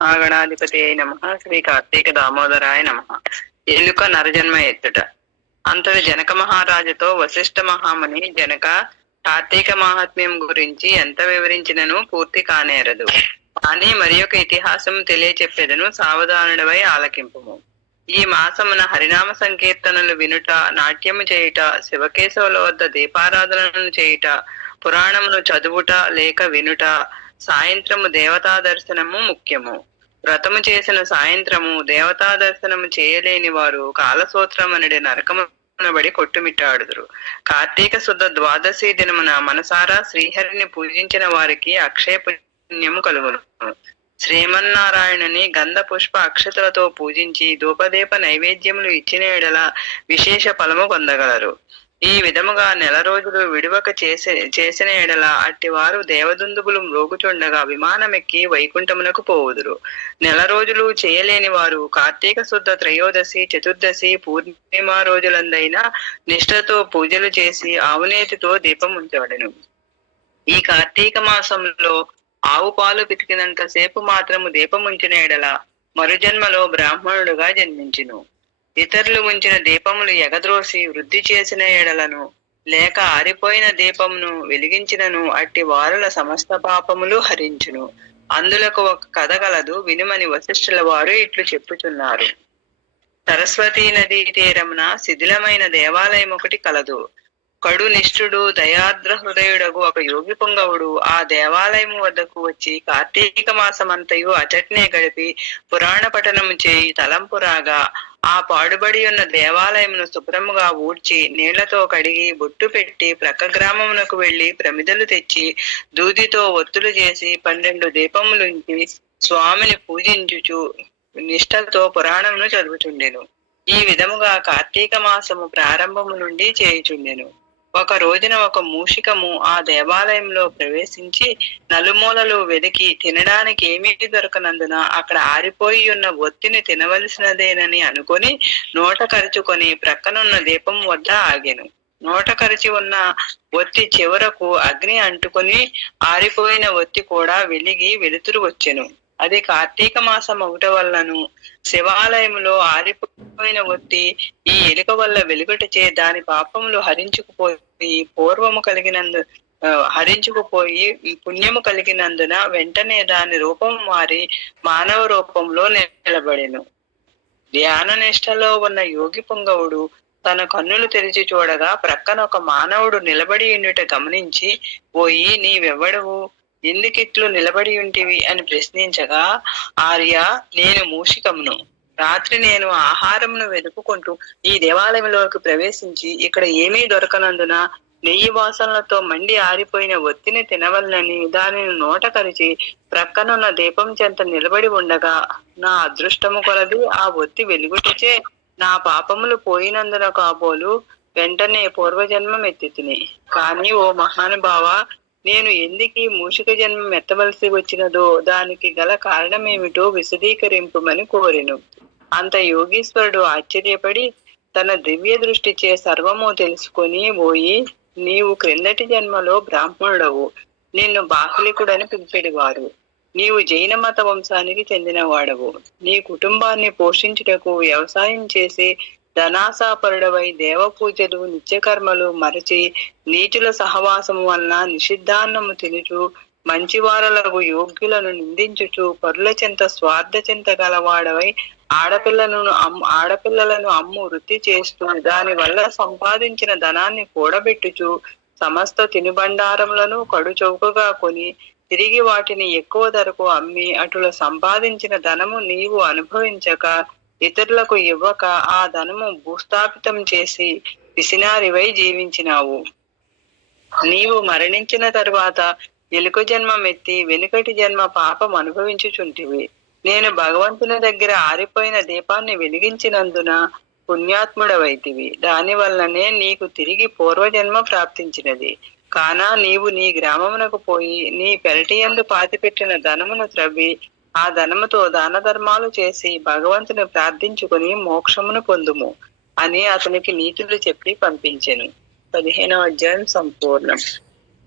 ఆగణాధిపతి నమ. శ్రీ కార్తీక దామోదరాయ నమ. ఎలుక నరజన్మ ఎత్తుట. అంతటి జనక మహారాజుతో వశిష్ఠ మహాముని జనక, కార్తీక మహాత్మ్యం గురించి ఎంత వివరించినను పూర్తి కానేరదు. కానీ మరి ఒక ఇతిహాసం తెలియచెప్పేదను, సావధానుడవై ఆలకింపుము. ఈ మాసమున హరినామ సంకీర్తనలు వినుట, నాట్యము చేయుట, శివకేశవుల వద్ద దీపారాధనను చేయుట, పురాణమును చదువుట లేక వినుట, సాయంత్రము దేవతా దర్శనము ముఖ్యము. వ్రతము చేసిన సాయంత్రము దేవతా దర్శనము చేయలేని వారు కాలసూత్రమనడి నరకమునబడి కొట్టుమిట్టాడుదురు. కార్తీక శుద్ధ ద్వాదశి దినమున మనసారా శ్రీహరిని పూజించిన వారికి అక్షయ పుణ్యము కలుగును. శ్రీమన్నారాయణుని గంధ పుష్ప అక్షతలతో పూజించి ధూపదీప నైవేద్యములు ఇచ్చిన ఎడల విశేష ఫలము పొందగలరు. ఈ విధముగా నెల రోజులు విడువక చేసిన ఎడల అట్టివారు దేవదుందుబులు మ్రోగుచుండగా విమానమెక్కి వైకుంఠమునకు పోవుదురు. నెల రోజులు చేయలేని వారు కార్తీక శుద్ధ త్రయోదశి, చతుర్దశి, పూర్ణిమ రోజులందైనా నిష్ఠతో పూజలు చేసి ఆవునేతితో దీపం ఉంచబడెను. ఈ కార్తీక మాసంలో ఆవు పాలు పితికినంత సేపు మాత్రము దీపం ఉంచిన ఎడల మరుజన్మలో బ్రాహ్మణుడుగా జన్మించును. ఇతరులు ఉంచిన దీపములు ఎగద్రోసి వృద్ధి చేసిన ఎడలను లేక ఆరిపోయిన దీపమును వెలిగించినను అట్టి వారుల సమస్త పాపములు హరించును. అందులకు ఒక కథ గలదు, వినుమని వశిష్ఠుల వారు ఇట్లు చెప్పుచున్నారు. సరస్వతీ నదీ తీరమున శిథిలమైన దేవాలయం ఒకటి కలదు. కడు నిష్ఠుడు దయాద్ర హృదయుడగు ఒక యోగి పుంగవుడు ఆ దేవాలయము వద్దకు వచ్చి కార్తీక మాసమంతయు అచట్నే గడిపి పురాణ పఠనము చేయి తలంపురాగా ఆ పాడుబడి ఉన్న దేవాలయమును శుభ్రముగా ఊడ్చి నీళ్లతో కడిగి బొట్టు పెట్టి ప్రక్క గ్రామమునకు వెళ్లి ప్రమిదలు తెచ్చి దూదితో ఒత్తులు చేసి 12 దీపములుంచి స్వామిని పూజించుచు నిష్ఠతో పురాణమును చదువుచుండెను. ఈ విధముగా కార్తీక మాసము ప్రారంభము నుండి చేయుచుండెను. ఒక రోజున ఒక మూషికము ఆ దేవాలయంలో ప్రవేశించి నలుమూలలు వెదికి తినడానికి ఏమీ దొరకనందున అక్కడ ఆరిపోయి ఉన్న ఒత్తిని తినవలసినదేనని అనుకొని నోట కరుచుకొని ప్రక్కనున్న దీపం వద్ద ఆగెను. నోట కరిచి ఉన్న ఒత్తి చివరకు అగ్ని అంటుకొని ఆరిపోయిన ఒత్తి కూడా వెలిగి వెలుతురు వచ్చెను. అది కార్తీక మాసం ఒకట వల్లను శివాలయంలో ఆరిపోయిన ఒత్తి ఈ ఎలుక వల్ల వెలుగుటచే దాని పాపములు హరించుకుపోయి పుణ్యము కలిగినందున వెంటనే దాని రూపం మారి మానవ రూపంలో నిలబడెను. ధ్యాన నిష్టలో ఉన్న యోగి పుంగవుడు తన కన్నులు తెరిచి చూడగా ప్రక్కన ఒక మానవుడు నిలబడి ఉండుట గమనించి, పోయి నీవెవ్వడవు, ఎందుకిట్లు నిలబడి ఉంటివి అని ప్రశ్నించగా, ఆర్య, నేను మూషికమును. రాత్రి నేను ఆహారమును వెతుక్కుంటూ ఈ దేవాలయంలోకి ప్రవేశించి ఇక్కడ ఏమీ దొరకనందున నెయ్యి వాసనలతో మండి ఆరిపోయిన ఒత్తిని తినవలనని దానిని నోట కరిచి ప్రక్కనున్న దీపం చెంత నిలబడి ఉండగా నా అదృష్టము కొలది ఆ ఒత్తి వెలుగుటచే నా పాపములు పోయినందున కాబోలు వెంటనే పూర్వజన్మం ఎత్తితిని. కానీ ఓ మహానుభావ, నేను ఎందుకీ మూషిక జన్మం ఎత్తవలసి వచ్చినదో దానికి గల కారణమేమిటో విశదీకరింపుమని కోరెను. అంత యోగీశ్వరుడు ఆశ్చర్యపడి తన దివ్య దృష్టిచే సర్వము తెలుసుకొని, పోయి నీవు క్రిందటి జన్మలో బ్రాహ్మణుడవు, నిన్ను బాహ్లికుడని పిలిపెడివారు. నీవు జైన మత వంశానికి చెందినవాడవు. నీ కుటుంబాన్ని పోషించుటకు వ్యవసాయం చేసి ధనాసాపరుడవై దేవ పూజలు నిత్యకర్మలు మరచి నీచుల సహవాసము వలన నిషిద్ధాన్నము తినుచు మంచివారలకు యోగ్యులను నిందించుచు పరుల చెంత స్వార్థ చెంత గలవాడవై ఆడపిల్లలను అమ్ము వృత్తి చేస్తూ దాని వల్ల సంపాదించిన ధనాన్ని కూడబెట్టుచు సమస్త తినుబండారములను కడు చౌకగా కొని తిరిగి వాటిని ఎక్కువ ధరకు అమ్మి అటుల సంపాదించిన ధనము నీవు అనుభవించక ఇతరులకు ఇవ్వక ఆ ధనము భూస్థాపితం చేసి పిసినారివై జీవించినావు. నీవు మరణించిన తరువాత ఎలుక జన్మం ఎత్తి వెనుకటి జన్మ పాపం అనుభవించుచుంటివి. నేను భగవంతుని దగ్గర ఆరిపోయిన దీపాన్ని వెలిగించినందున పుణ్యాత్ముడవైతివి. దాని వల్లనే నీకు తిరిగి పూర్వజన్మ ప్రాప్తించినది. కానా నీవు నీ గ్రామమునకు పోయి నీ పెరటియందు పాతిపెట్టిన ధనమును త్రవ్వి ఆ ధనముతో దాన ధర్మాలు చేసి భగవంతుని ప్రార్థించుకుని మోక్షమును పొందుము అని అతనికి నీతులు చెప్పి పంపించెను. 15వ అధ్యాయం సంపూర్ణం.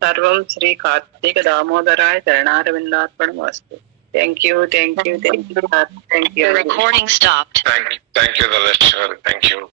సర్వం శ్రీ కార్తీక దామోదరాయ చరణారవిందార్పణమస్తు. Thank you thank you thank you thank you. The recording stopped. Thank you, Dalesh. Thank you.